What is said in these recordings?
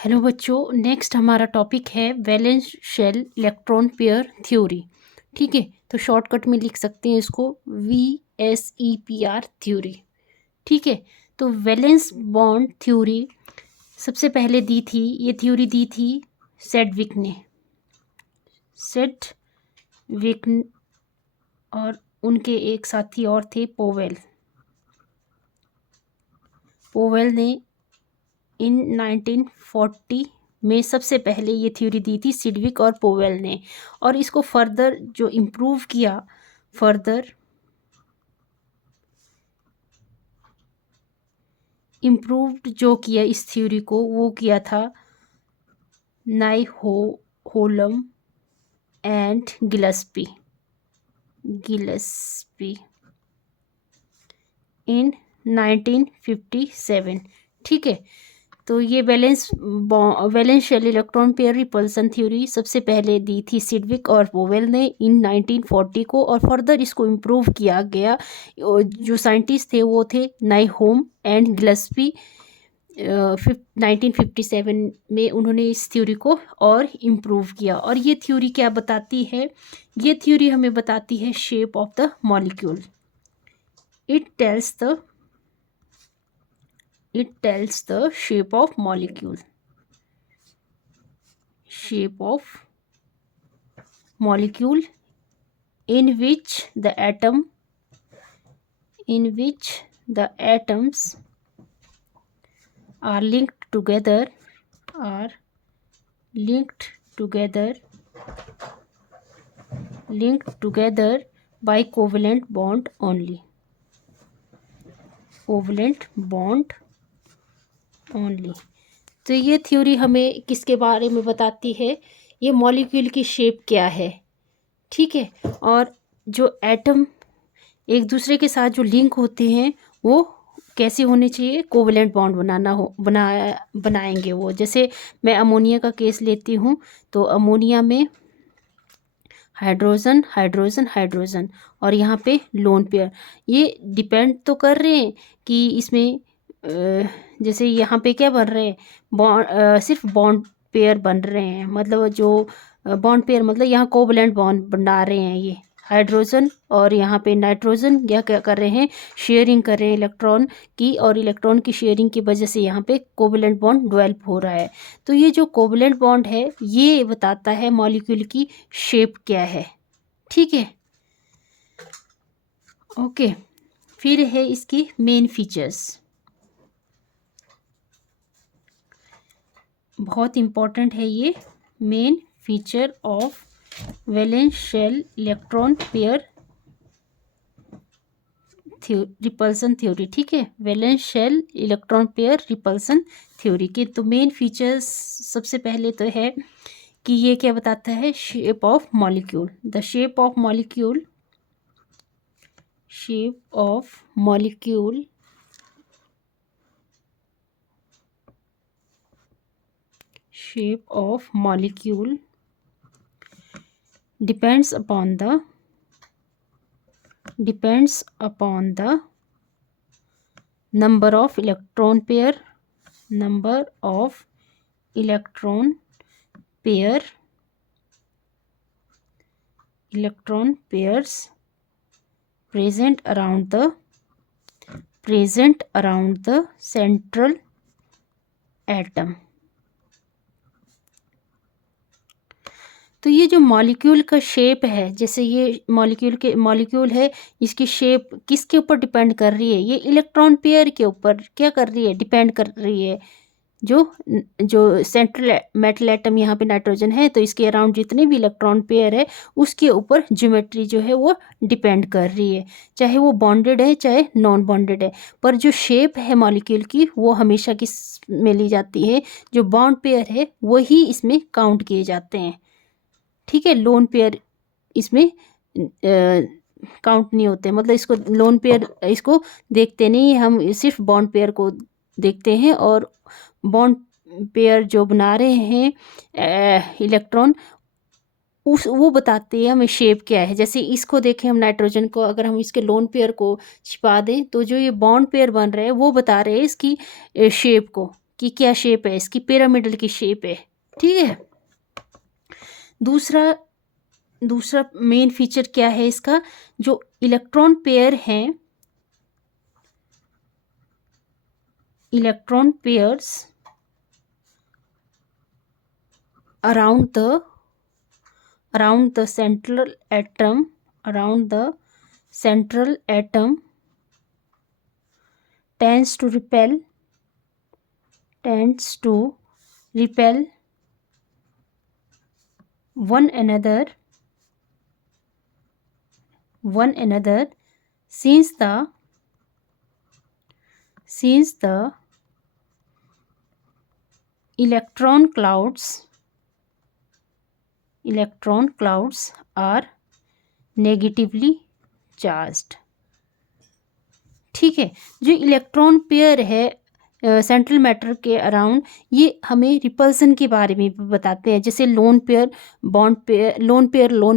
Hello बच्चों, next हमारा topic है valence shell electron pair theory. ठीक है, तो शॉर्टकट में लिख सकते हैं इसको VSEPR थ्योरी। ठीक है, तो वैलेंस बॉन्ड थ्योरी सबसे पहले दी थी, ये थ्योरी दी थी सेडविक ने। सेडविक और उनके एक साथी और थे पोवेल ने इन 1940 में सबसे पहले ये थ्योरी दी थी सिडविक और पोवेल ने। और इसको फर्दर जो इम्प्रूव किया, फर्दर इम्प्रूव्ड जो किया इस थ्योरी को, वो किया था होलम एंड गिलस्पी इन 1957। ठीक है, तो ये valence shell electron pair repulsion theory सबसे पहले दी थी सिडविक और पोवेल ने इन 1940 को, और फर्दर इसको इम्प्रूव किया गया। जो साइंटिस्ट थे वो थे नाइहोम एंड गिलस्पी। 1957 में उन्होंने इस थ्योरी को और इम्प्रूव किया। और ये थ्योरी क्या बताती है? ये थ्योरी हमें बताती है shape of the molecule. It tells the shape of molecule. Shape of molecule in which the atoms are linked together by covalent bond only. तो ये थ्योरी हमें किसके बारे में बताती है? ये मॉलिक्यूल की शेप क्या है। ठीक है, और जो एटम एक दूसरे के साथ जो लिंक होते हैं वो कैसे होने चाहिए? कोवलेंट बॉन्ड बनाएंगे वो। जैसे मैं अमोनिया का केस लेती हूँ, तो अमोनिया में हाइड्रोजन हाइड्रोजन हाइड्रोजन और यहाँ पे लोन पेयर। ये डिपेंड तो कर रहे हैं कि इसमें जैसे यहाँ पे क्या बन रहे हैं, सिर्फ बॉन्ड पेयर बन रहे हैं। मतलब जो बॉन्ड पेयर मतलब यहाँ कोवलेंट बॉन्ड बना रहे हैं ये हाइड्रोजन, और यहाँ पे नाइट्रोजन या क्या कर रहे हैं, शेयरिंग कर रहे हैं इलेक्ट्रॉन की, और इलेक्ट्रॉन की शेयरिंग की वजह से यहाँ पे कोवलेंट बॉन्ड डेवलप हो रहा है। तो ये जो कोवलेंट बॉन्ड है ये बताता है मॉलिक्यूल की शेप क्या है। ठीक है, ओके। फिर है इसकी मेन फीचर्स, बहुत इम्पॉर्टेंट है ये main feature of valence shell electron pair repulsion theory. ठीक है, valence shell electron pair repulsion theory के तो मेन फीचर्स सबसे पहले तो है कि ये क्या बताता है? Shape of molecule. The shape of molecule depends upon the number of electron pairs present around the central atom। तो ये जो मॉलिक्यूल का शेप है, जैसे ये मॉलिक्यूल है, इसकी शेप किसके ऊपर डिपेंड कर रही है? ये इलेक्ट्रॉन पेयर के ऊपर क्या कर रही है? डिपेंड कर रही है। जो सेंट्रल मेटल एटम यहाँ पे नाइट्रोजन है, तो इसके अराउंड जितने भी इलेक्ट्रॉन पेयर है उसके ऊपर ज्योमेट्री जो है वो डिपेंड कर रही है, चाहे वो बॉन्डेड है चाहे नॉन बॉन्डेड है। पर जो शेप है मॉलिक्यूल की वो हमेशा किस में ली जाती है? जो बॉन्ड पेयर है वही इसमें काउंट किए जाते हैं। ठीक है, लोन पेयर इसमें काउंट नहीं होते। मतलब इसको लोन पेयर इसको देखते नहीं, हम सिर्फ बॉन्ड पेयर को देखते हैं। और बॉन्ड पेयर जो बना रहे हैं इलेक्ट्रॉन, वो बताते हैं हमें शेप क्या है। जैसे इसको देखें हम, नाइट्रोजन को अगर हम इसके लोन पेयर को छिपा दें, तो जो ये बॉन्ड पेयर बन रहे हैं वो बता रहे हैं इसकी शेप को कि क्या शेप है इसकी, पिरामिडल की शेप है। ठीक है। दूसरा दूसरा मेन फीचर क्या है इसका, जो इलेक्ट्रॉन पेयर हैं, electron pairs around the central atom, around the central atom tends to repel one another since the electron clouds are negatively charged। ठीक है। जो इलेक्ट्रॉन पेयर है सेंट्रल मैटर के अराउंड, ये हमें रिपल्सन के बारे में भी बताते हैं। जैसे लोन पेयर लोन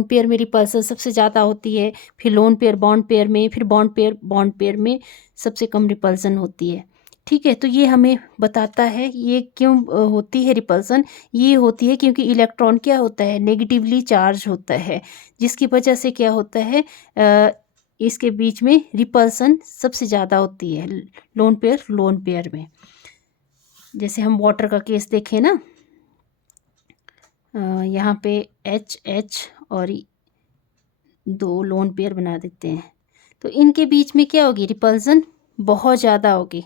पेयर में रिपल्सन सबसे ज़्यादा होती है, फिर लोन पेयर बॉन्ड पेयर में, फिर बॉन्ड पेयर में सबसे कम रिपल्सन होती है। ठीक है। तो ये हमें बताता है ये क्यों होती है रिपल्सन। ये होती है क्योंकि इलेक्ट्रॉन क्या होता है, नेगेटिवली चार्ज होता है, जिसकी वजह से क्या होता है, इसके बीच में रिपल्सन सबसे ज़्यादा होती है लोन पेयर में। जैसे हम वाटर का केस देखें ना, यहाँ पे H और दो लोन पेयर बना देते हैं, तो इनके बीच में क्या होगी, रिपल्सन बहुत ज़्यादा होगी।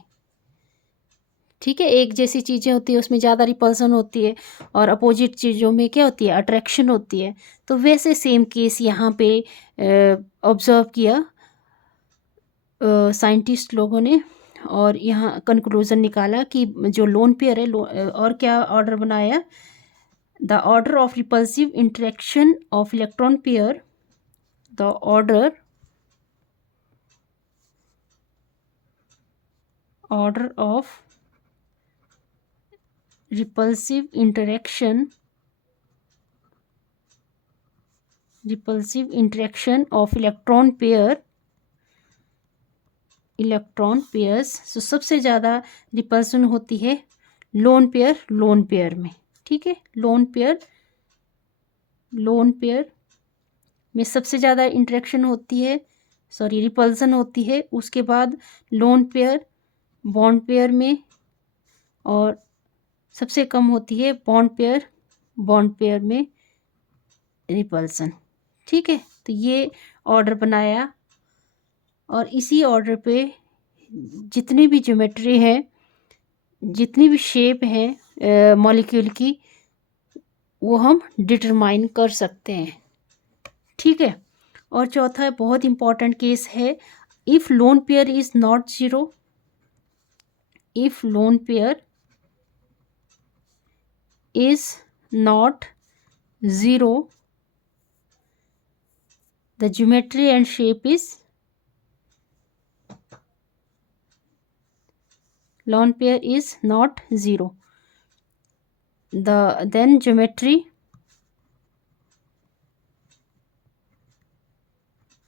ठीक है। एक जैसी चीज़ें होती है उसमें ज़्यादा रिपल्सन होती है, और अपोजिट चीज़ों में क्या होती है, अट्रैक्शन होती है। तो वैसे सेम केस यहाँ पे ऑब्जर्व किया साइंटिस्ट लोगों ने, और यहाँ कंक्लूज़न निकाला कि जो लोन पेयर है, और क्या ऑर्डर बनाया, the order of repulsive interaction of electron pair, the order of repulsive interaction of electron pairs। so सबसे ज़्यादा रिपल्सन होती है लोन पेयर में। ठीक है। लोन पेयर में सबसे ज़्यादा इंटरेक्शन होती है, रिपल्सन होती है। उसके बाद लोन पेयर बॉन्ड पेयर में, और सबसे कम होती है बॉन्ड पेयर में रिपल्सन। ठीक है। तो ये ऑर्डर बनाया, और इसी ऑर्डर पे जितनी भी ज्योमेट्री है, जितनी भी शेप है मॉलिक्यूल की, वो हम डिटरमाइन कर सकते हैं। ठीक है। और चौथा बहुत इम्पॉर्टेंट केस है, if lone pair is not zero, if lone pair is not zero, the geometry and shape is, lone pair is not zero, then geometry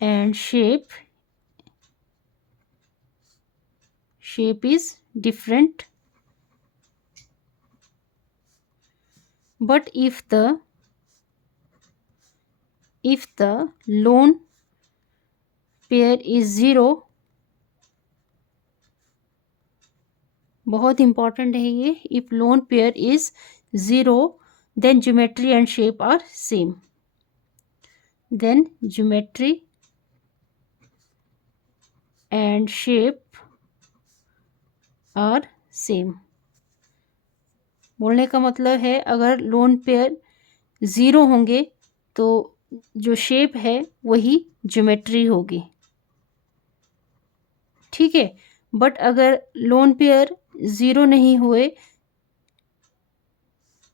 and shape is different। But if the lone pair is zero, बहुत important है ये, if lone pair is zero, then geometry and shape are same, then geometry and shape are same। बोलने का मतलब है, अगर lone pair zero होंगे तो जो शेप है वही ज्योमेट्री होगी। ठीक है। बट अगर लोन पेयर ज़ीरो नहीं हुए,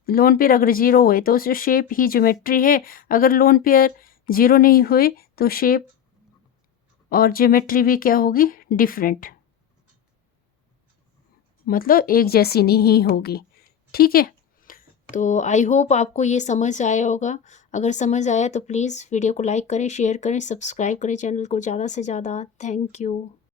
लोन पेयर अगर ज़ीरो हुए तो उस शेप ही ज्योमेट्री है। अगर लोन पेयर ज़ीरो नहीं हुए तो शेप और ज्योमेट्री भी क्या होगी, डिफरेंट, मतलब एक जैसी नहीं होगी। ठीक है। तो आई होप आपको ये समझ आया होगा। अगर समझ आया तो प्लीज़ वीडियो को लाइक करें, शेयर करें, सब्सक्राइब करें चैनल को ज़्यादा से ज़्यादा। Thank you.